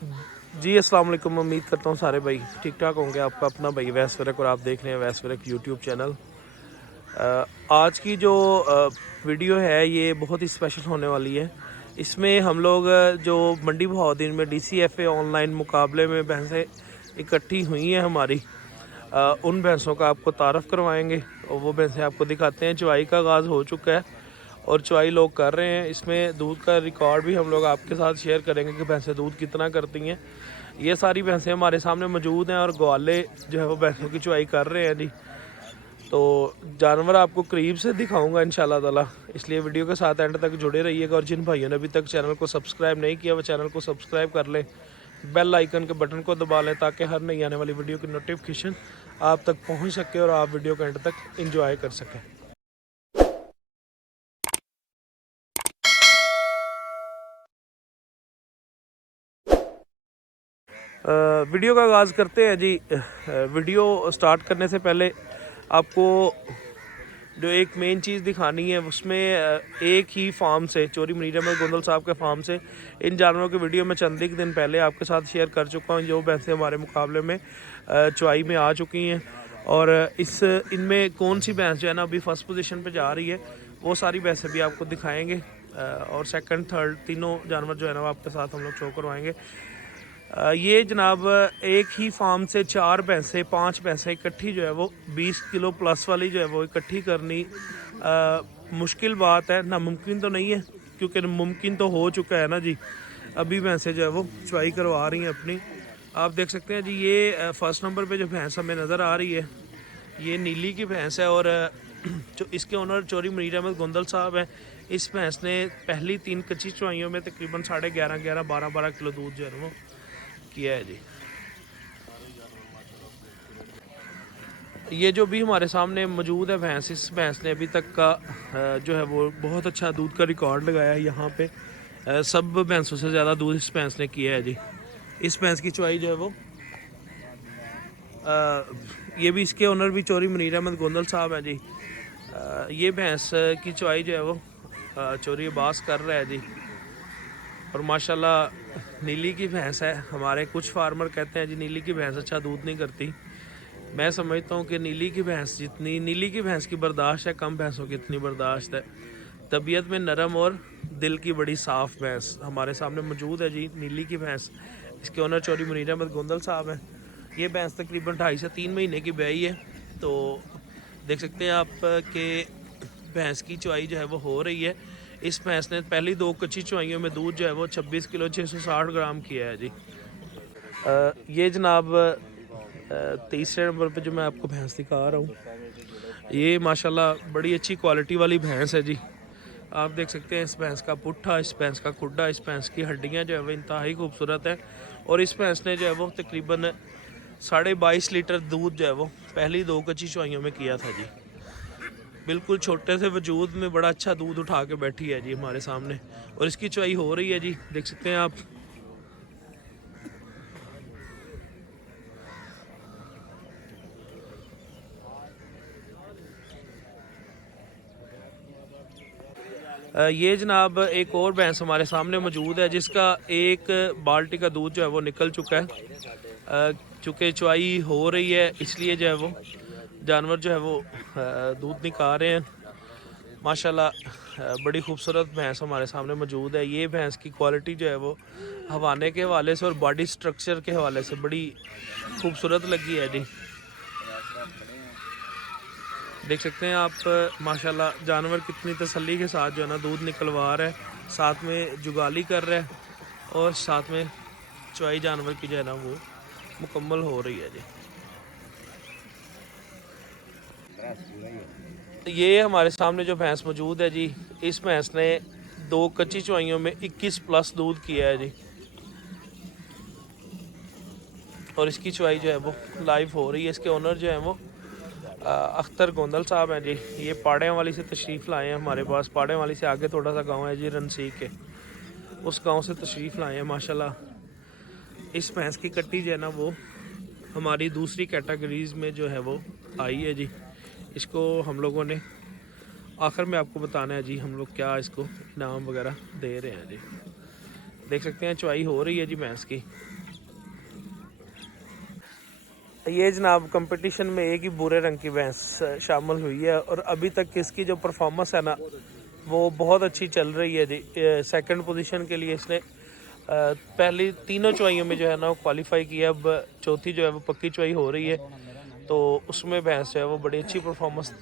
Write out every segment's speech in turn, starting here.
जी अस्सलाम वालेकुम। उम्मीद करता हूँ सारे भाई ठीक ठाक होंगे। आपका अपना भाई वैस वरक और आप देख रहे हैं वैस वरक यूट्यूब चैनल। आज की जो वीडियो है ये बहुत ही स्पेशल होने वाली है। इसमें हम लोग जो मंडी बहाउद्दीन में DCFA ऑनलाइन मुकाबले में भैंसें इकट्ठी हुई हैं हमारी, उन भैंसों का आपको तारफ़ करवाएंगे और वो भैंसें आपको दिखाते हैं। चुवाई का आगाज़ हो चुका है और चुवाई लोग कर रहे हैं। इसमें दूध का रिकॉर्ड भी हम लोग आपके साथ शेयर करेंगे कि भैंसें दूध कितना करती हैं। ये सारी भैंसें हमारे सामने मौजूद हैं और ग्वाले जो है वो भैंसों की चुवाई कर रहे हैं जी। तो जानवर आपको करीब से दिखाऊंगा इंशाल्लाह ताला, इसलिए वीडियो के साथ एंड तक जुड़े रहिएगा। और जिन भाइयों ने अभी तक चैनल को सब्सक्राइब नहीं किया वो चैनल को सब्सक्राइब कर लें, बेल आइकन के बटन को दबा लें ताकि हर नई आने वाली वीडियो की नोटिफिकेशन आप तक पहुंच सके और आप वीडियो को एंड तक इंजॉय कर सकें। वीडियो का आगाज़ करते हैं जी। वीडियो स्टार्ट करने से पहले आपको जो एक मेन चीज़ दिखानी है, उसमें एक ही फार्म से, चोरी मुनीर अहमद गोंदल साहब के फार्म से इन जानवरों की वीडियो मैं चंद एक दिन पहले आपके साथ शेयर कर चुका हूँ। जो भैंसें हमारे मुकाबले में चुवाई में आ चुकी हैं और इनमें कौन सी भैंस जो है ना अभी फ़र्स्ट पोजीशन पे जा रही है, वो सारी भैंसें भी आपको दिखाएंगे। और सेकंड थर्ड तीनों जानवर जो है ना वो आपके साथ हम लोग शो करवाएंगे। ये जनाब एक ही फार्म से 4 भैंसें 5 भैंसें इकट्ठी जो है वो 20 किलो प्लस वाली जो है वो इकट्ठी करनी मुश्किल बात है, नामुमकिन तो नहीं है, क्योंकि मुमकिन तो हो चुका है ना जी। अभी भैंसें जो है वो चुवाई करवा रही हैं अपनी। आप देख सकते हैं जी, ये फर्स्ट नंबर पे जो भैंस हमें नज़र आ रही है ये नीली की भैंस है और जो इसके ओनर चोरी मुनीर अहमद गोंदल साहब हैं। इस भैंस ने पहली 3 कच्ची चुवाइयों में तकरीबन 11.5 12 किलो दूध जो है वो किया है जी। ये जो भी हमारे सामने मौजूद है भैंस, इस भैंस ने अभी तक का जो है वो बहुत अच्छा दूध का रिकॉर्ड लगाया है यहाँ पे। सब भैंसों से ज़्यादा दूध इस भैंस ने किया है जी। इस भैंस की चुवाई जो है वो ये भी, इसके ओनर भी चोरी मुनीर अहमद गोंदल साहब हैं जी। ये भैंस की चुवाई जो है वो चोरी अब्बास कर रहा है जी। और माशाल्लाह नीली की भैंस है। हमारे कुछ फार्मर कहते हैं जी नीली की भैंस अच्छा दूध नहीं करती। मैं समझता हूँ कि नीली की भैंस जितनी नीली की भैंस की बर्दाश्त है, कम भैंसों की इतनी बर्दाश्त है। तबीयत में नरम और दिल की बड़ी साफ़ भैंस हमारे सामने मौजूद है जी, नीली की भैंस। इसके ओनर चौधरी मुनीर अहमद गोंदल साहब हैं। ये भैंस तकरीबन 2.5 से 3 महीने की ब्याई है। तो देख सकते हैं आप कि भैंस की चुवाई जो है वो हो रही है। इस भैंस ने पहली 2 कच्ची चुवाइयों में दूध जो है वो 26 किलो 660 ग्राम किया है जी। ये जनाब तीसरे नंबर पे जो मैं आपको भैंस दिखा रहा हूँ, ये माशाल्लाह बड़ी अच्छी क्वालिटी वाली भैंस है जी। आप देख सकते हैं इस भैंस का पुट्ठा, इस भैंस का खुड्डा, इस भैंस की हड्डियाँ जो है वो इंतहाई खूबसूरत है। और इस भैंस ने जो है वो तकरीबन 22.5 लीटर दूध जो है वो पहली 2 कच्ची चुवाइयों में किया था जी। बिल्कुल छोटे से वजूद में बड़ा अच्छा दूध उठा के बैठी है जी हमारे सामने और इसकी चुवाई हो रही है जी। देख सकते हैं आप। ये जनाब एक और भैंस हमारे सामने मौजूद है जिसका एक बाल्टी का दूध जो है वो निकल चुका है। चूँकि चुवाई हो रही है इसलिए जो है वो जानवर जो है वो दूध निकाल रहे हैं। माशाल्लाह बड़ी खूबसूरत भैंस हमारे सामने मौजूद है। ये भैंस की क्वालिटी जो है वो हवाने के हवाले से और बॉडी स्ट्रक्चर के हवाले से बड़ी खूबसूरत लगी है जी। देख सकते हैं आप माशाल्लाह जानवर कितनी तसल्ली के साथ जो है ना दूध निकलवा रहा है, साथ में जुगाली कर रहा है और साथ में चुवाई जानवर की जो है ना वो मुकम्मल हो रही है जी। ये हमारे सामने जो भैंस मौजूद है जी, इस भैंस ने 2 कच्ची चुवाइयों में 21 प्लस दूध किया है जी। और इसकी चुवाई जो है वो लाइव हो रही है। इसके ओनर जो है वो अख्तर गोंदल साहब हैं जी। ये पाड़े वाली से तशरीफ़ लाए हैं हमारे पास। पाड़े वाली से आगे थोड़ा सा गांव है जी रनसी के, उस गांव से तशरीफ़ लाए हैं। माशाल्लाह इस भैंस की कट्टी जो है ना वो हमारी दूसरी कैटेगरीज़ में जो है वो आई है जी। इसको हम लोगों ने आखिर में आपको बताना है जी हम लोग क्या इसको इनाम वगैरह दे रहे हैं जी। देख सकते हैं चुवाई हो रही है जी भैंस की। ये जनाब कंपटीशन में एक ही भूरे रंग की भैंस शामिल हुई है और अभी तक इसकी जो परफॉर्मेंस है ना वो बहुत अच्छी चल रही है जी। सेकंड पोजीशन के लिए इसने पहली तीनों चुवाइयों में जो है ना वो क्वालिफाई किया। अब चौथी जो है वो पक्की चुवाई हो रही है, तो उसमें भैंस जो है वो बड़ी अच्छी परफॉर्मेंस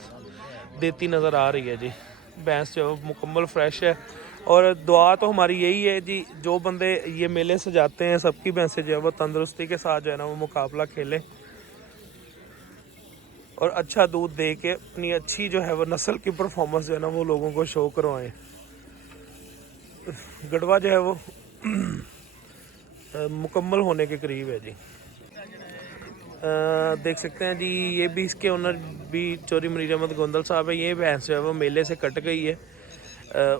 देती नज़र आ रही है जी। भैंस जो है वो मुकम्मल फ्रेश है और दुआ तो हमारी यही है जी, जो बंदे ये मेले से जाते हैं सबकी भैंसें जो है वो तंदुरुस्ती के साथ जो है ना वो मुकाबला खेलें और अच्छा दूध दे के अपनी अच्छी जो है वो नस्ल की परफॉर्मेंस जो है ना वो लोगों को शो करवाएं। गढ़वा जो है वो मुकम्मल होने के करीब है जी। देख सकते हैं जी, ये भी इसके ओनर भी चौरी मनीर अहमद गोंदल साहब है। ये भैंस जो है वो मेले से कट गई है।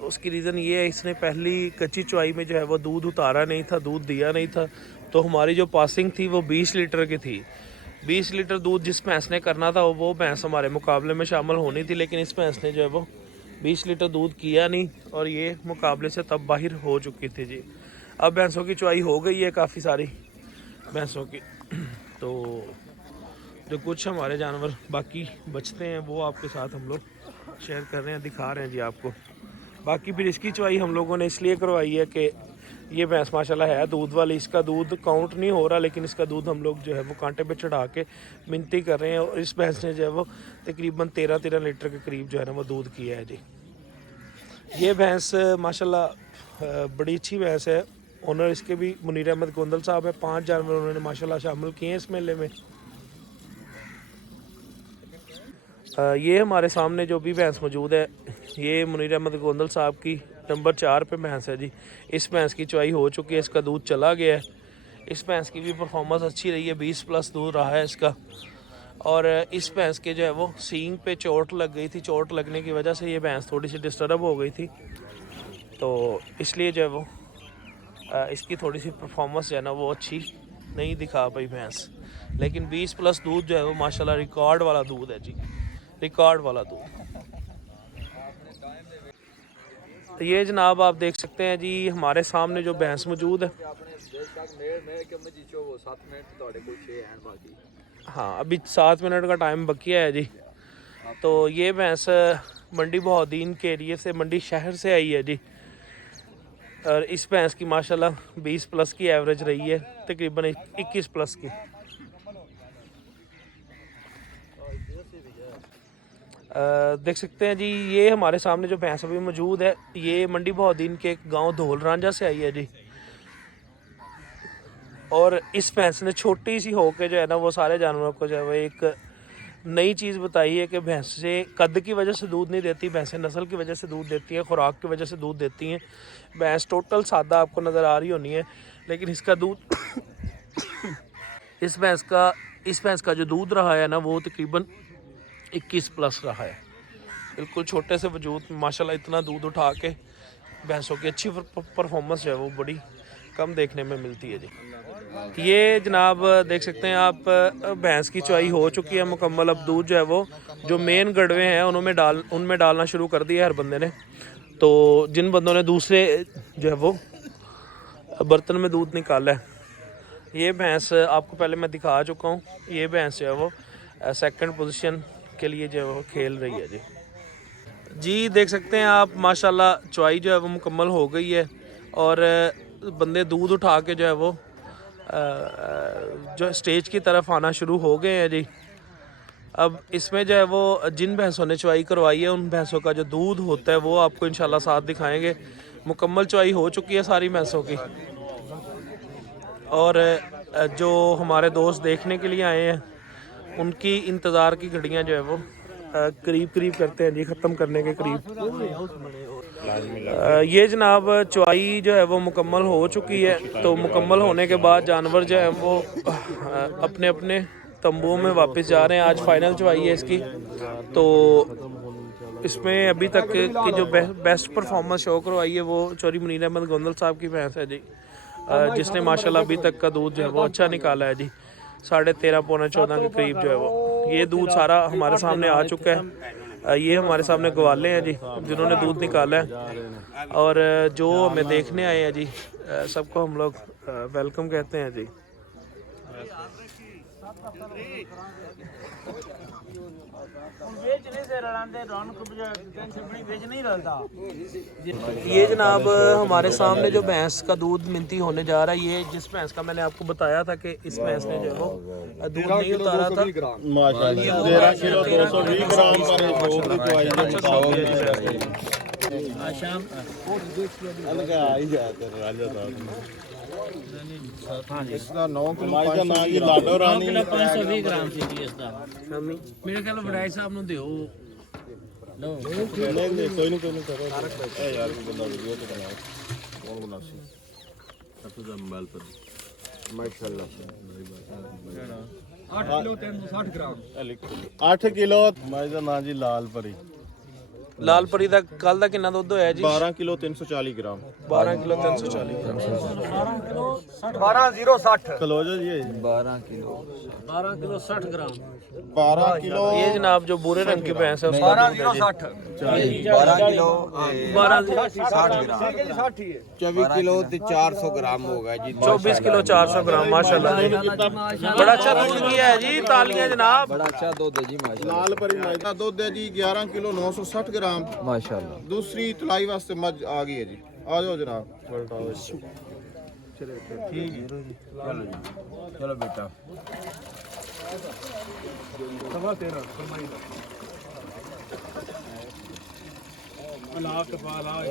उसकी रीज़न ये है, इसने पहली कच्ची चुवाई में जो है वो दूध उतारा नहीं था, दूध दिया नहीं था, तो हमारी जो पासिंग थी वो 20 लीटर की थी। 20 लीटर दूध जिस भैंस ने करना था वो भैंस हमारे मुकाबले में शामिल होनी थी, लेकिन इस भैंस ने जो है वो 20 लीटर दूध किया नहीं और ये मुकाबले से तब बाहर हो चुकी थी जी। अब भैंसों की चुवाई हो गई है काफ़ी सारी भैंसों की, तो जो कुछ हमारे जानवर बाकी बचते हैं वो आपके साथ हम लोग शेयर कर रहे हैं, दिखा रहे हैं जी आपको। बाकी फिर इसकी चुवाई हम लोगों ने इसलिए करवाई है कि ये भैंस माशाल्लाह है दूध वाली, इसका दूध काउंट नहीं हो रहा, लेकिन इसका दूध हम लोग जो है वो कांटे पे चढ़ा के मिनती कर रहे हैं और इस भैंस ने जो है वो तकरीबन 13 लीटर के करीब जो है ना वो दूध किया है जी। ये भैंस माशाल्लाह बड़ी अच्छी भैंस है। ओनर इसके भी मुनीर अहमद गोंदल साहब है। 5 जानवर उन्होंने माशाल्लाह शामिल किए हैं इस मेले में। ये हमारे सामने जो भी भैंस मौजूद है ये मुनीर अहमद गोंदल साहब की नंबर 4 पे भैंस है जी। इस भैंस की चुवाई हो चुकी है, इसका दूध चला गया है। इस भैंस की भी परफॉर्मेंस अच्छी रही है, 20 प्लस दूध रहा है इसका। और इस भैंस के जो है वो सींग पे चोट लग गई थी, चोट लगने की वजह से ये भैंस थोड़ी सी डिस्टर्ब हो गई थी, तो इसलिए जो है वो इसकी थोड़ी सी परफॉर्मेंस जो है ना वो अच्छी नहीं दिखा पाई भैंस। लेकिन 20 प्लस दूध जो है वो माशाल्लाह रिकॉर्ड वाला दूध है जी, रिकॉर्ड वाला दूध। तो ये जनाब आप देख सकते हैं जी हमारे सामने जो भैंस मौजूद है। हाँ, अभी 7 मिनट का टाइम बकिया है जी। तो ये भैंस मंडी बहाउद्दीन के एरिए से, मंडी शहर से आई है जी। और इस भैंस की माशाल्लाह 20 प्लस की एवरेज रही है, तकरीबन 21 प्लस की। देख सकते हैं जी ये हमारे सामने जो भैंस अभी मौजूद है ये मंडी बहाउद्दीन के एक गांव धौल रांझा से आई है जी। और इस भैंस ने छोटी सी होकर जो है ना वो सारे जानवरों को जो है वो एक नई चीज़ बताई है कि भैंस से कद की वजह से दूध नहीं देती, भैंसें नस्ल की वजह से दूध देती हैं, खुराक की वजह से दूध देती हैं। भैंस टोटल सादा आपको नज़र आ रही होनी है, लेकिन इसका दूध इस भैंस का जो दूध रहा है ना वो तकरीबन 21 प्लस रहा है। बिल्कुल छोटे से वजूद माशाल्लाह इतना दूध उठा के भैंसों की अच्छी परफॉर्मेंस जो है वो बड़ी कम देखने में मिलती है जी। ये जनाब देख सकते हैं आप भैंस की चुवाई हो चुकी है मुकम्मल। अब दूध जो है वो जो मेन गड़वे हैं उनमें डालना शुरू कर दिया हर बंदे ने। तो जिन बंदों ने दूसरे जो है वो बर्तन में दूध निकाला है, ये भैंस आपको पहले मैं दिखा चुका हूँ। ये भैंस जो है वो सेकंड पोजीशन के लिए जो है वो खेल रही है जी। देख सकते हैं आप माशाल्लाह चुवाई जो है वो मुकम्मल हो गई है और बंदे दूध उठा के जो है वो जो स्टेज की तरफ आना शुरू हो गए हैं जी। अब इसमें जो है वो जिन भैंसों ने चुवाई करवाई है उन भैंसों का जो दूध होता है वो आपको इंशाल्लाह साथ दिखाएंगे। मुकम्मल चुवाई हो चुकी है सारी भैंसों की और जो हमारे दोस्त देखने के लिए आए हैं उनकी इंतज़ार की घड़ियां जो है वो करीब करते हैं जी, ख़त्म करने के करीब। ये जनाब चुवाई जो है वो मुकम्मल हो चुकी है। तो मुकम्मल होने के बाद जानवर जो है वो अपने अपने तंबुओं में वापस जा रहे हैं। आज फाइनल चुवाई है इसकी। तो इसमें अभी तक की जो बेस्ट परफॉर्मेंस शो करवाई है वो चौरी मुनीर अहमद गोंदल साहब की भैंस है जी, जिसने माशाल्लाह अभी तक का दूध जो है वो अच्छा निकाला है जी। 13.5 पौने 14 के करीब जो है वो ये दूध सारा हमारे सामने आ चुका है। ये हमारे सामने ग्वाले हैं जी जिन्होंने दूध निकाला है, और जो हमें देखने आए हैं जी सबको हम लोग वेलकम कहते हैं जी। ये जनाब हमारे सामने जो भैंस का दूध मिनती होने जा रहा है, ये जिस भैंस का मैंने आपको बताया था कि इस भैंस ने जो है वो दूध नहीं उतारा था, इसका 9 किलो 520 ग्राम ਸੀ ਜੀ ਇਸ ਦਾ ਮੇਰੇ ਖਿਆਲ ਵਡਾਈ ਸਾਹਿਬ ਨੂੰ ਦਿਓ ਕੋਈ ਨਹੀਂ ਕਰੋ ਇਹ ਯਾਰ ਕੋਈ ਬੰਦਾ ਵੀਡੀਓ ਤੇ ਬਣਾਓ ਕੌਣ ਬਣਾਸੀ ਸਭ ਦਾ ਮੋਬਾਈਲ ਪਰ ਮਾਸ਼ਾਅੱਲਾ 8 ਕਿਲੋ 360 ਗ੍ਰਾਮ 8 ਕਿਲੋ ਮਾਈ ਦਾ ਨਾਂ ਜੀ ਲਾਲ ਪਰੀ। ਲਾਲ ਪਰੀ ਦਾ ਕੱਲ ਦਾ ਕਿੰਨਾ ਦੁੱਧ ਹੋਇਆ ਜੀ? 12 kilo 340 gram 12 kilo 340 gram 12060 kilo ਜੀ 12 ਕਿਲੋ 60 ग्राम 12 किलो ये जनाब जो भूरे रंग की भैंस है उसका दूध है जी। 12 किलो 60 ग्राम 24 किलो ते 400 ग्राम होगा जी। 24 किलो 400 ग्राम माशाल्लाह बड़ा अच्छा दूध किया है जी, तालियां जनाब। बड़ा अच्छा दूध है जी माशाल्लाह। लाल परी मज का दुध है जी 11 किलो 960 ग्राम माशाल्लाह। दूसरी तुलाई वास्ते मज आ गई है जी। आ जाओ जनाब ठीक है चलो बेटा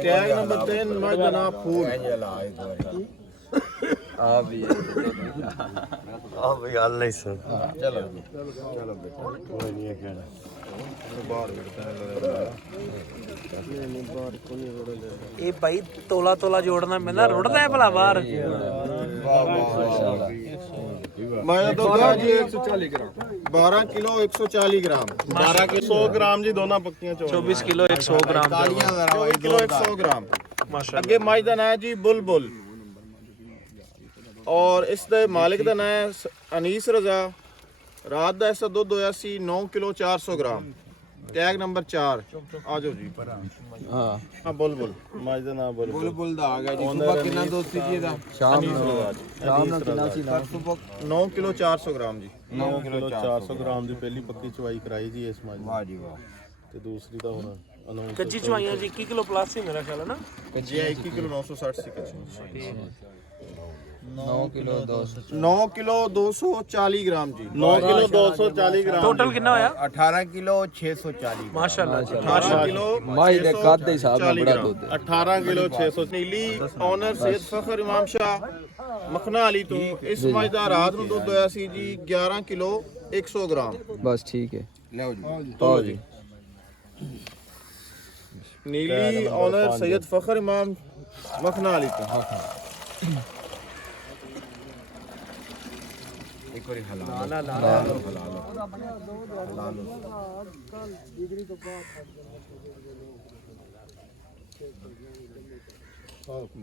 टैग नंबर 3 मज जनाब फूल अल्लाह सर चलो चलो बेटा कोई नहीं है कहना बाहर ये भाई तोला तोला जोड़ना मैं ना रुड़दा है भला बाहर। मैं तो जी 140 ग्राम 12 किलो 140 ग्राम 12 किलो 100 ग्राम जी दोनों पक्कियां 24 किलो 100 ग्राम 24 किलो 100 ग्राम माशाल्लाह। अगे मज का नाम है जी बुलबुल और इस दे मालिक का नाम है अनीस रजा। रात का इसका दुध होया सी 9 किलो 400 ग्राम टैग नंबर 4 आ जाओ जी। हां बुलबुल मज का नाम बुलबुल दा आ गया जी। सुबह कितना दूध सी जी दा? शाम ਨੂੰ ਕਿੰਨਾ ਸੀ ਨਾ? ਸੁਬਹ 9 किलो 400 ग्राम जी 9 किलो 400 ग्राम ਦੀ ਪਹਿਲੀ ਪੱਕੀ ਚਵਾਈ ਕਰਾਈ ਜੀ ਇਸ ਮਜ वाह जी वाह। ਤੇ ਦੂਸਰੀ ਤਾਂ ਹੁਣ ਅਨਾਉਂਸ कच्ची चवाइयां जी 21 किलो प्लस ही मेरा ख्याल है ना। ਜੀ 21 किलो 960 ਸੀ ਕੱਚੀ 9 किलो 200 9 किलो 240 ग्राम जी 9 किलो 240 ग्राम टोटल कितना होया? 18 किलो 640 माशाल्लाह जी 18 किलो ਮਾਈ ਦੇ ਕੱਦ ਦੇ ਹਿਸਾਬ ਨਾਲ ਬੜਾ ਦੁੱਧ ਹੈ। 18 किलो 600 नीली ऑनर सैयद फखर इमाम शाह मखना अली तो इस मज ਦਾ ਰਾਤ ਨੂੰ ਦੁੱਧ ਹੋਇਆ ਸੀ ਜੀ 11 किलो 100 ग्राम बस ठीक है ले जी तो जी नीली ऑनर सैयद फखर इमाम मखना अली तो एक बार हलाल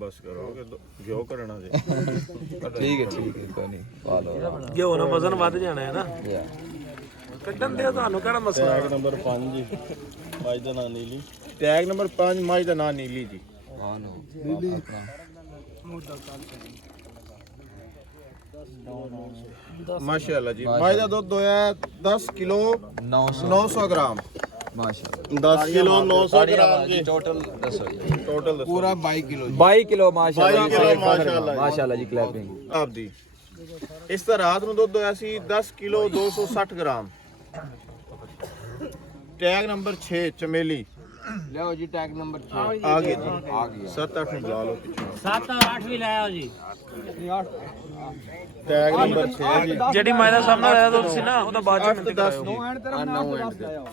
बस करोगे घ्यो करना जी ठीक है कोई नहीं पा लो ये होना वजन ਵੱਧ ਜਾਣਾ ਹੈ ਨਾ ਕੱਢਣ ਦੇ ਤੁਹਾਨੂੰ ਕਿਹੜਾ ਮਸਲਾ। टैग नंबर 5 जी मज ਦਾ ਨਾਂ नीली टैग नंबर 5 मज ਦਾ ਨਾਂ नीली जी हां नो माशाल्लाह जी मज ਦਾ ਦੁੱਧ ਹੋਇਆ 10 किलो 900 ग्राम माशाल्लाह 10 किलो 900 ग्राम जी टोटल 10 हो जी टोटल पूरा 22 किलो 22 किलो माशाल्लाह 22 किलो माशाल्लाह माशाल्लाह जी क्लैपिंग ਆਪ ਦੀ ਇਸ ਦਾ ਰਾਤ ਨੂੰ ਦੁੱਧ ਹੋਇਆ ਸੀ 10 ਕਿਲੋ 260 ਗ੍ਰਾਮ ਟੈਗ ਨੰਬਰ 6 ਚਮੇਲੀ ਲਿਆਓ ਜੀ ਟੈਗ ਨੰਬਰ 6 ਆ ਗਿਆ ਜੀ ਆ ਗਿਆ 7 8 ਨੂੰ ਬੁਲਾ ਲਓ ਪਿੱਛੋਂ 7 और 8 भी लाया जी। ਟੈਗ ਨੰਬਰ 6 ਜੀ ਜਿਹੜੀ ਮਾਇਦਾ ਸਾਹਮਣੇ ਆਇਆ ਦੁੱਧ ਸੀ ਨਾ ਉਹਦਾ ਬਾਅਦ ਚ ਮਿੰਟ 10 ਕਰਾਇਓ।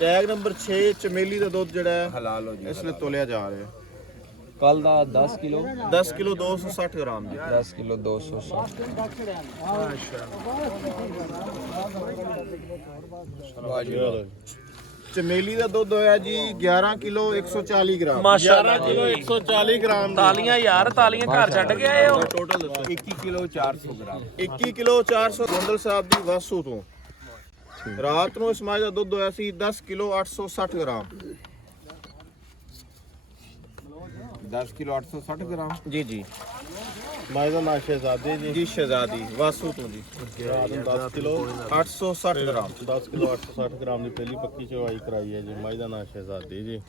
ਟੈਗ ਨੰਬਰ 6 ਚਮੇਲੀ ਦਾ ਦੁੱਧ ਜਿਹੜਾ ਹੈ ਹਲਾਲ ਹੋ ਜੀ ਇਸ ਲਈ ਤੋਲਿਆ ਜਾ ਰਿਹਾ ਹੈ ਕੱਲ ਦਾ 10 ਕਿਲੋ 10 ਕਿਲੋ 260 ਗ੍ਰਾਮ ਜੀ 10 ਕਿਲੋ 260 ਚਮੇਲੀ ਦਾ ਦੁੱਧ ਹੋਇਆ ਜੀ 11 ਕਿਲੋ 140 ਗ੍ਰਾਮ ਮਾਸ਼ਾਅੱਲਾਹ ਜੀ 140 ਗ੍ਰਾਮ ਤਾਲੀਆਂ ਯਾਰ, ਤਾਲੀਆਂ ਘਰ ਛੱਡ ਕੇ ਆਏ ਹੋ। ਟੋਟਲ ਦੱਸੋ 21 ਕਿਲੋ 400 ਗ੍ਰਾਮ 21 ਕਿਲੋ 400 ਗੋਂਦਲ ਸਾਹਿਬ ਦੀ ਵਾਸੂ ਤੋਂ ਰਾਤ ਨੂੰ ਇਸ ਮੱਝ ਦਾ ਦੁੱਧ ਹੋਇਆ ਸੀ 10 ਕਿਲੋ 860 ਗ੍ਰਾਮ 10 ਕਿਲੋ 860 ਗ੍ਰਾਮ ਜੀ ਜੀ ਮੱਝ ਦਾ ਨਾਂ ਸ਼ਹਿਜ਼ਾਦੀ ਜੀ ਸ਼ਹਿਜ਼ਾਦੀ ਵਾਸੂ ਤੋਂ ਜੀ 10 ਕਿਲੋ 860 ਗ੍ਰਾਮ 10 ਕਿਲੋ 860 ਗ੍ਰਾਮ ਦੀ ਪਹਿਲੀ ਪੱਕੀ ਚਵਾਈ ਕਰਾਈ ਹੈ ਜੀ ਮੱਝ ਦਾ ਨਾਂ ਸ਼ਹਿਜ਼ਾਦੀ ਜੀ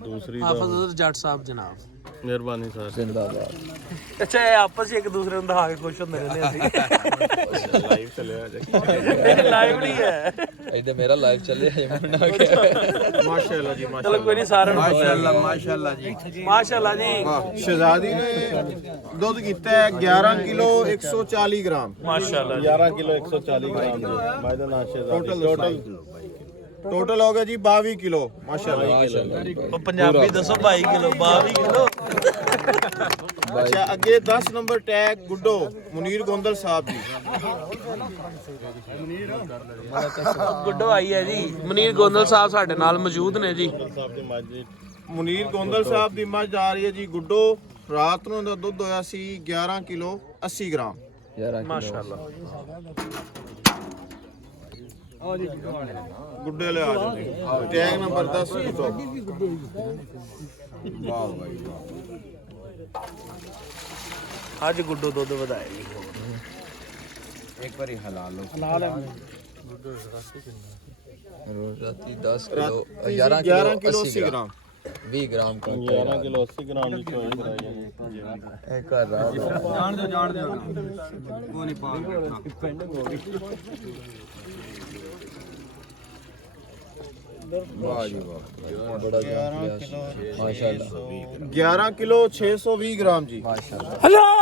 ਦੂਸਰੀ ਦਾ ਹਾਫਿਜ਼ ਜੱਟ ਸਾਹਿਬ ਜਨਾਬ ਮਿਹਰਬਾਨੀ ਸਰ ਜ਼ਿੰਦਾਬਾਦ ਅੱਛਾ ਇਹ ਆਪਸ ਵਿੱਚ ਇੱਕ ਦੂਸਰੇ ਨੂੰ ਦਿਖਾ ਕੇ ਖੁਸ਼ ਹੁੰਦੇ ਰਹਿੰਦੇ ਅਸੀਂ ਲਾਈਵ ਚੱਲਿਆ ਜੀ ਲਾਈਵ ਨਹੀਂ ਹੈ ਇਹਦੇ ਮੇਰਾ ਲਾਈਵ ਚੱਲਿਆ ਹੈ ਮੁੰਡਾ ਕੇ ਮਾਸ਼ਾਅੱਲਾ ਜੀ ਚਲੋ ਕੋਈ ਨਹੀਂ ਸਾਰਿਆਂ ਨੂੰ ਮਾਸ਼ਾਅੱਲਾ ਮਾਸ਼ਾਅੱਲਾ ਜੀ ਮਾਸ਼ਾਅੱਲਾ ਜੀ ਸ਼ਹਿਜ਼ਾਦੀ ਨੇ ਦੁੱਧ ਕੀਤਾ ਹੈ 11 ਕਿਲੋ 140 ਗ੍ਰਾਮ ਮਾਸ਼ਾਅੱਲਾ 11 ਕਿਲੋ 140 ਗ੍ਰਾਮ ਦੀ ਮੱਝ ਦਾ ਨਾਂ ਸ਼ਹਿਜ਼ਾਦੀ ਟੋਟਲ ਹੋ ਗਿਆ ਜੀ 22 ਕਿਲੋ ਮਾਸ਼ਾਅੱਲਾ ਉਹ ਪੰਜਾਬੀ ਦੱਸੋ 22 ਕਿਲੋ 22 ਕਿਲੋ ਅੱਛਾ ਅੱਗੇ 10 ਨੰਬਰ ਟੈਗ ਗੁੱਡੋ ਮੁਨੀਰ ਗੋਂਦਲ ਸਾਹਿਬ ਜੀ ਗੁੱਡੋ ਆਈ ਹੈ ਜੀ ਮਨੀਰ ਗੋਂਦਲ ਸਾਹਿਬ ਸਾਡੇ ਨਾਲ ਮੌਜੂਦ ਨੇ ਜੀ ਸਾਹਿਬ ਦੀ ਮੱਝ ਜੀ ਮੁਨੀਰ ਗੋਂਦਲ ਸਾਹਿਬ ਦੀ ਮੱਝ ਆ ਰਹੀ ਹੈ ਜੀ ਗੁੱਡੋ ਰਾਤ ਨੂੰ ਦਾ ਦੁੱਧ ਹੋਇਆ ਸੀ 11 ਕਿਲੋ 80 ਗ੍ਰਾਮ 11 ਮਾਸ਼ਾਅੱਲਾ ਗੁੱਡੇ ਲੈ ਆ ਜਾਓ ਜੀ ਟੈਗ ਨੰਬਰ 10 ਗੁੱਡੋ ਵਾਹ ਭਾਈ ਅੱਜ ਗੁੱਡੋ ਦੁੱਧ ਵਧਾਇਆ ਜੀ ਇੱਕ ਵਾਰੀ ਹਲਾਲ ਰੋਜ਼ ਰਾਤੀ 10 ਕਿਲੋ 11 ਕਿਲੋ 80 ਗ੍ਰਾਮ 20 ਗ੍ਰਾਮ का 11 ਕਿਲੋ 80 ਗ੍ਰਾਮ ਦੀ ਚਵਾਈ ਕਰਾਈ ਹੈ ਜੀ एक कर रहा वाह जी वाह बड़ा माशाल्लाह 11 किलो 620 ग्राम जी माशाल्लाह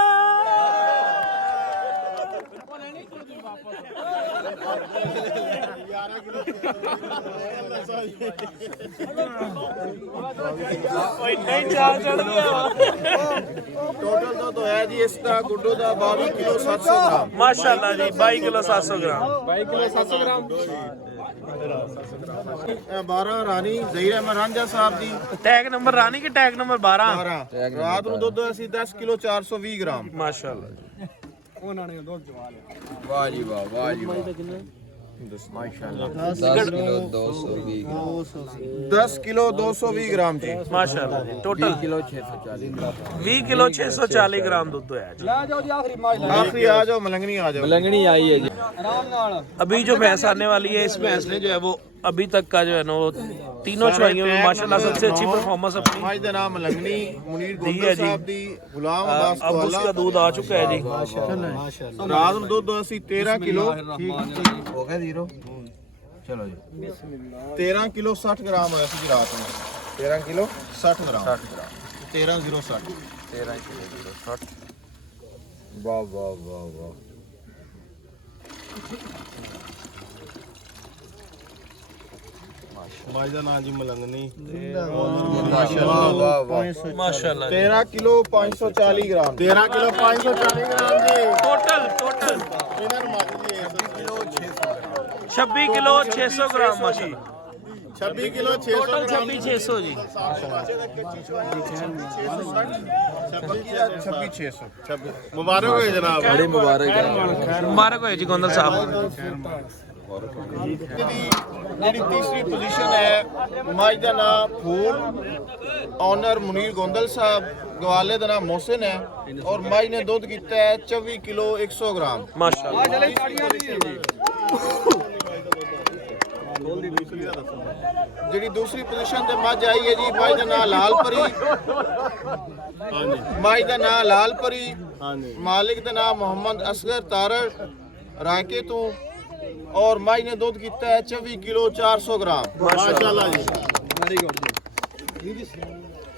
ਨਹੀਂ ਚਾਰ ਚੜ ਗਿਆ ਟੋਟਲ ਦੁੱਧ ਹੋਇਆ ਜੀ ਇਸ ਦਾ ਗੁੱਡੋ ਦਾ 22 ਕਿਲੋ 700 ਗ੍ਰਾਮ ਮਾਸ਼ਾਅੱਲਾ ਜੀ 22 ਕਿਲੋ 700 ਗ੍ਰਾਮ 22 ਕਿਲੋ 700 ਗ੍ਰਾਮ ਇਹ 12 ਰਾਣੀ ਜ਼ਹੀਰ ਅਹਿਮਦ ਰਾਂਝਾ ਸਾਹਿਬ ਦੀ ਟੈਗ ਨੰਬਰ ਰਾਣੀ ਕਿ ਟੈਗ ਨੰਬਰ 12 12 ਰਾਤ ਨੂੰ ਦੁੱਧ ਹੋਇਆ ਸੀ 10 ਕਿਲੋ 420 ਗ੍ਰਾਮ ਮਾਸ਼ਾਅੱਲਾ ਜੀ वाह जी वाह जी वाह माशाल्लाह 10 किलो 220 10 किलो 220 ग्राम जी ਮਾਸ਼ਾਅੱਲਾ ਜੀ ਟੋਟਲ 20 किलो 640 20 ਕਿਲੋ 640 ਗ੍ਰਾਮ ਦੁੱਧ ਹੋਇਆ ਜੀ आखिरी आ जाओ मलंगनी आ जाओ लंगनी आई है जी अभी जो भैंस आने वाली है इस भैंस ने जो है वो अभी तक का जो है ना वो तीनों चुवाइयों में माशाल्लाह सबसे अच्छी परफॉर्मेंस अपनी माज दा नाम मलंगनी मुनीर दी है गोंदल जी। साहब दी गुलाम अब्बास अब उसका दूध आ चुका है जी रात ਨੂੰ ਦੁੱਧ ਅਸੀਂ 13 ਕਿਲੋ हो गया जीरो चलो जी 13 ਕਿਲੋ 60 ਗ੍ਰਾਮ ਹੋਇਆ ਸੀ ਜੀ ਰਾਤ ਨੂੰ 13 किलो 60 ਗ੍ਰਾਮ 60 ग्राम 13060 13 किलो 60 वाह वाह वाह वाह ਮੱਝ ਦਾ ਨਾਂ ਜੀ ਮਲੰਗਨੀ वाह वाह वाह माशाल्लाह जी 13 ਕਿਲੋ 540 ਗ੍ਰਾਮ 13 ਕਿਲੋ 540 ਗ੍ਰਾਮ ਜੀ टोटल ਇਹਨਾਂ ਨੂੰ ਮੱਝ ਦੀ 26 किलो 600 ग्राम माशाल्लाह 26 ਕਿਲੋ 600 टोटल 26 600 जी 2600 ਮੁਬਾਰਕ ਹੋਏ ਜਨਾਬ बड़ी मुबारक है मुबारक हो जी गोंदल साहब ਜਿਹੜੀ ਤੀਸਰੀ ਪੋਜੀਸ਼ਨ ਹੈ ਮੱਝ ਦਾ ਨਾਮ ਫੂਲ ਓਨਰ ਮੁਨੀਰ ਗੋਂਦਲ ਸਾਹਿਬ ਗਵਾਲੇ ਦਾ ਨਾਮ ਮੋਹਸਿਨ ਹੈ ਔਰ ਮੱਝ ਨੇ ਦੁੱਧ ਕੀਤਾ ਹੈ 24 ਕਿਲੋ 100 ਗ੍ਰਾਮ माशाल्लाह ਜਿਹੜੀ ਦੂਸਰੀ ਪੋਜੀਸ਼ਨ ਤੇ ਮੱਝ ਆਈ ਹੈ ਜੀ ਮੱਝ ਦਾ ਨਾਮ ਲਾਲਪਰੀ ਹਾਂਜੀ ਮੱਝ ਦਾ ਨਾਮ ਲਾਲਪਰੀ ਹਾਂਜੀ ਮਾਲਿਕ ਦਾ ਨਾਮ ਮੁਹੰਮਦ ਅਸਗਰ ਤਾਰੜ ਰਾਕੇ ਤੋਂ ਔਰ ਮੱਝ ਨੇ ਦੁੱਧ ਕੀਤਾ ਹੈ 24 ਕਿਲੋ 400 ਗ੍ਰਾਮ ਮਾਸ਼ਾਅੱਲਾ ਜੀ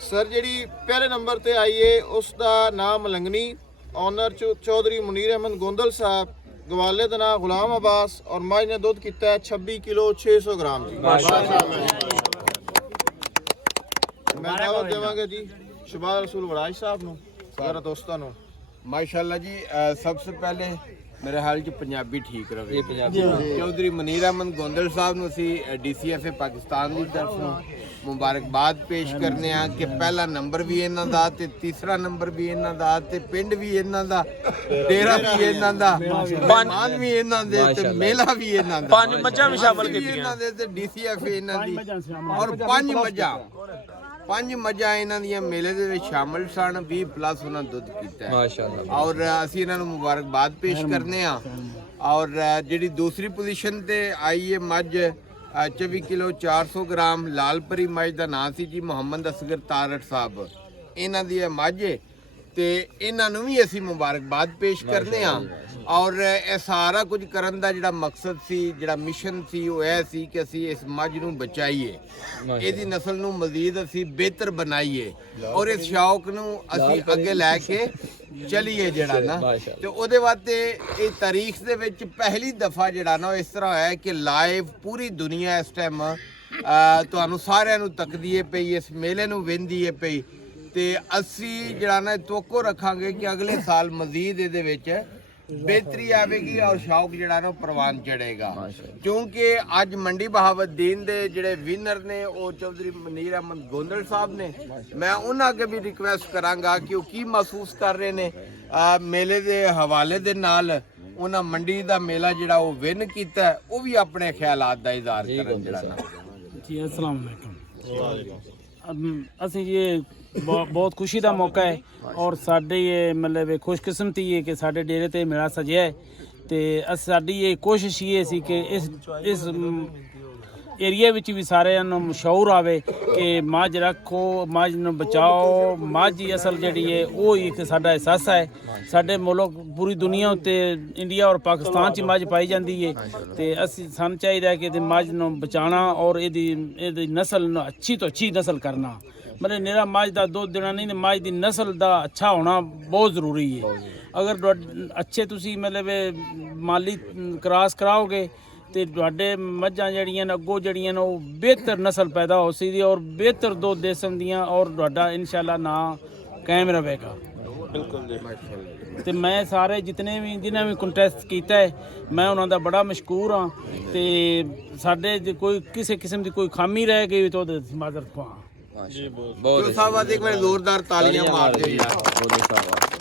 ਸਰ ਜਿਹੜੀ ਪਹਿਲੇ ਨੰਬਰ ਤੇ ਆਈ ਹੈ ਉਸ ਦਾ ਨਾਮ ਮਲੰਗਨੀ ਓਨਰ ਚੌਧਰੀ ਮੁਨੀਰ ਅਹਿਮਦ ਗੋਂਦਲ ਸਾਹਿਬ ਗਵਾਲੇ ਦਾ ਨਾਮ ਗੁਲਾਮ ਅਬਾਸ ਔਰ ਮੱਝ ਨੇ ਦੁੱਧ ਕੀਤਾ ਹੈ 26 ਕਿਲੋ 600 ਗ੍ਰਾਮ ਜੀ ਮੈਂ ਦਾਵਤ ਦੇਵਾਂਗਾ ਜੀ ਸ਼ਬਾਜ਼ ਰਸੂਲ ਵਰਾਜ ਸਾਹਿਬ ਨੂੰ ਸਾਰਾ ਦੋਸਤਾਂ ਨੂੰ माशाल्लाह जी सबसे पहले मेरे हाल च पंजाबी ठीक रहे चौधरी मुनीर अहमद गोंदल साहब ਨੂੰ ਅਸੀਂ ਡੀਸੀਐਫਏ ਪਾਕਿਸਤਾਨ ਦੀ ਤਰਫ ਨੂੰ ਮੁਬਾਰਕਬਾਦ ਪੇਸ਼ ਕਰਨੇ ਆ ਕਿ ਪਹਿਲਾ ਨੰਬਰ ਵੀ ਇਹਨਾਂ ਦਾ ਤੇ ਤੀਸਰਾ ਨੰਬਰ ਵੀ ਇਹਨਾਂ ਦਾ ਤੇ ਪਿੰਡ ਵੀ ਇਹਨਾਂ ਦਾ, ਡੇਰਾ ਵੀ ਇਹਨਾਂ ਦਾ, ਮਹਿਮਾਨ ਵੀ ਇਹਨਾਂ ਦੇ ਤੇ ਮੇਲਾ ਵੀ ਇਹਨਾਂ ਦਾ, 5 ਮੱਝਾਂ ਵੀ ਸ਼ਾਮਲ ਕੀਤੀਆਂ ਇਹਨਾਂ ਦੇ ਤੇ DCF ਇਹਨਾਂ ਦੀ, ਔਰ 5 ਮੱਝਾਂ ਇਹਨਾਂ ਦੀਆਂ ਮੇਲੇ ਦੇ ਵਿੱਚ ਸ਼ਾਮਲ ਸਨ। 20 ਪਲੱਸ ਉਹਨਾਂ ਦੁੱਧ ਕੀਤਾ ਮਾਸ਼ਾਅੱਲਾ, ਔਰ ਅਸੀਂ ਇਹਨਾਂ ਨੂੰ ਮੁਬਾਰਕਬਾਦ ਪੇਸ਼ ਕਰਨੇ ਆ। ਔਰ ਜਿਹੜੀ ਦੂਸਰੀ ਪੋਜੀਸ਼ਨ ਤੇ ਆਈ ਹੈ ਮੱਝ 24 ਕਿਲੋ 400 ਗ੍ਰਾਮ ਲਾਲਪਰੀ ਮੱਝ ਦਾ ਨਾਂ ਸੀ ਜੀ ਮੁਹੰਮਦ ਅਸਗਰ ਤਾਰੜ ਸਾਹਿਬ, ਇਹਨਾਂ ਦੀ ਇਹ ਮੱਝ ਹੈ ਤੇ ਇਹਨਾਂ ਨੂੰ ਵੀ ਅਸੀਂ ਮੁਬਾਰਕਬਾਦ ਪੇਸ਼ ਕਰਨੇ ਆ। ਔਰ ਇਹ ਸਾਰਾ ਕੁਝ ਕਰਨ ਦਾ ਜਿਹੜਾ ਮਕਸਦ ਸੀ, ਜਿਹੜਾ ਮਿਸ਼ਨ ਸੀ, ਉਹ ਇਹ ਸੀ ਕਿ ਅਸੀਂ ਇਸ ਮੱਝ ਨੂੰ ਬਚਾਈਏ, ਇਹਦੀ ਨਸਲ ਨੂੰ ਮਜ਼ੀਦ ਅਸੀਂ ਬਿਹਤਰ ਬਣਾਈਏ ਔਰ ਇਸ ਸ਼ੌਕ ਨੂੰ ਅਸੀਂ ਅੱਗੇ ਲੈ ਕੇ ਚਲੀਏ ਜਿਹੜਾ ਨਾ। ਤੇ ਉਹਦੇ ਵਾਸਤੇ ਇਹ ਤਾਰੀਖ ਦੇ ਵਿੱਚ ਪਹਿਲੀ ਦਫਾ ਜਿਹੜਾ ਨਾ ਉਹ ਇਸ ਤਰ੍ਹਾਂ ਹੋਇਆ ਕਿ ਲਾਈਵ ਪੂਰੀ ਦੁਨੀਆ ਇਸ ਟਾਈਮ ਤੁਹਾਨੂੰ ਸਾਰਿਆਂ ਨੂੰ ਤੱਕਦੀ ਹੈ ਪਈ, ਇਸ ਮੇਲੇ ਨੂੰ ਵੇਖਦੀ ਹੈ ਪਈ। ਤੇ ਅਸੀਂ ਜਿਹੜਾ ਨਾ ਤੋਕੋ ਰੱਖਾਂਗੇ ਕਿ ਅਗਲੇ ਸਾਲ ਮਜ਼ੀਦ ਇਹਦੇ ਵਿੱਚ ਬਿਹਤਰੀ ਆਵੇਗੀ ਔਰ ਸ਼ੌਕ ਜਿਹੜਾ ਨਾ ਪ੍ਰਵਾਨ ਚੜੇਗਾ, ਕਿਉਂਕਿ ਅੱਜ ਮੰਡੀ ਬਹਾਵਤਦੀਨ ਦੇ ਜਿਹੜੇ ਵਿਨਰ ਨੇ ਉਹ ਚੌਧਰੀ ਮਨੀਰ ਅਹਿਮਦ ਗੋਂਦਲ ਸਾਹਿਬ ਨੇ। ਮੈਂ ਉਹਨਾਂ ਅੱਗੇ ਵੀ ਰਿਕਵੈਸਟ ਕਰਾਂਗਾ ਕਿ ਉਹ ਕੀ ਮਹਿਸੂਸ ਕਰ ਰਹੇ ਨੇ ਮੇਲੇ ਦੇ ਹਵਾਲੇ ਦੇ ਨਾਲ। ਉਹਨਾਂ ਮੰਡੀ ਦਾ ਮੇਲਾ ਜਿਹੜਾ ਉਹ ਵਿਨ ਕੀਤਾ, ਉਹ ਵੀ ਆਪਣੇ ਖਿਆਲਾਤ ਦਾ ਇਜ਼ਹਾਰ ਕਰਨ ਜਿਹੜਾ ਨਾ। ਜੀ अस्सलाम वालेकुम। ਅਸੀਂ ਇਹ ਬਹੁਤ ਖੁਸ਼ੀ ਦਾ ਮੌਕਾ ਹੈ ਔਰ ਸਾਡੇ ਇਹ ਮਤਲਬ ਖੁਸ਼ਕਿਸਮਤੀ ਹੈ ਕਿ ਸਾਡੇ ਡੇਰੇ ਤੇ ਮੇਲਾ ਸਜਿਆ ਹੈ ਤੇ ਸਾਡੀ ਇਹ ਕੋਸ਼ਿਸ਼ ਇਹ ਸੀ ਕਿ ਇਸ ਏਰੀਆ ਵਿੱਚ ਵੀ ਸਾਰਿਆਂ ਨੂੰ ਸ਼ੌਰ ਆਵੇ ਕਿ ਮੱਝ ਰੱਖੋ, ਮੱਝ ਨੂੰ ਬਚਾਓ। ਮੱਝ ਦੀ ਅਸਲ ਜਿਹੜੀ ਹੈ ਉਹ ਇੱਕ ਸਾਡਾ ਅਹਿਸਾਸ ਹੈ। ਸਾਡੇ ਮੁਲਕ ਪੂਰੀ ਦੁਨੀਆ ਉੱਤੇ ਇੰਡੀਆ ਔਰ ਪਾਕਿਸਤਾਨ 'ਚ ਮੱਝ ਪਾਈ ਜਾਂਦੀ ਹੈ ਤੇ ਸਾਨੂੰ ਚਾਹੀਦਾ ਹੈ ਕਿ ਮੱਝ ਨੂੰ ਬਚਾਉਣਾ ਔਰ ਇਹਦੀ ਨਸਲ ਨੂੰ ਅੱਛੀ ਤੋਂ ਅੱਛੀ ਨਸਲ ਕਰਨਾ। ਮਤਲਬ ਨਿਰਾ ਮੱਝ ਦਾ ਦੁੱਧ ਦੇਣਾ ਨਹੀਂ, ਮੱਝ ਦੀ ਨਸਲ ਦਾ ਅੱਛਾ ਹੋਣਾ ਬਹੁਤ ਜ਼ਰੂਰੀ ਹੈ। ਅਗਰ ਅੱਛੇ ਤੁਸੀਂ ਮਤਲਬ ਮਾਲੀ ਕਰਾਸ ਕਰਾਓਗੇ ਤੇ ਤੁਹਾਡੇ ਮੱਝਾਂ ਜਿਹੜੀਆਂ ਨੇ ਅੱਗੋਂ ਜਿਹੜੀਆਂ ਨੇ ਉਹ ਬਿਹਤਰ ਨਸਲ ਪੈਦਾ ਹੋ ਸਕਦੀ ਔਰ ਬਿਹਤਰ ਦੁੱਧ ਦੇ ਸਕਦੀਆਂ ਔਰ ਤੁਹਾਡਾ ਇਨਸ਼ਾਅੱਲਾ ਨਾਂ ਕਾਇਮ ਰਹੇਗਾ। ਬਿਲਕੁਲ ਜੀ। ਤੇ ਮੈਂ ਸਾਰੇ ਜਿੰਨੇ ਵੀ ਕੰਟੈਸਟ ਕੀਤਾ ਹੈ ਮੈਂ ਉਹਨਾਂ ਦਾ ਬੜਾ ਮਸ਼ਕੂਰ ਹਾਂ ਤੇ ਸਾਡੇ ਜੇ ਕੋਈ ਕਿਸੇ ਕਿਸਮ ਦੀ ਕੋਈ ਖਾਮੀ ਰਹਿ ਗਈ ਤਾਂ ਉਹਦੇ ਮਾਜ਼ਰਤ ਖਵਾ। ਬਹੁਤ ਸਾਹਿਬ ਇੱਕ ਵਾਰ ਜ਼ੋਰਦਾਰ ਤਾਲੀਆਂ ਮਾਰ ਦਿਓ ਯਾਰ।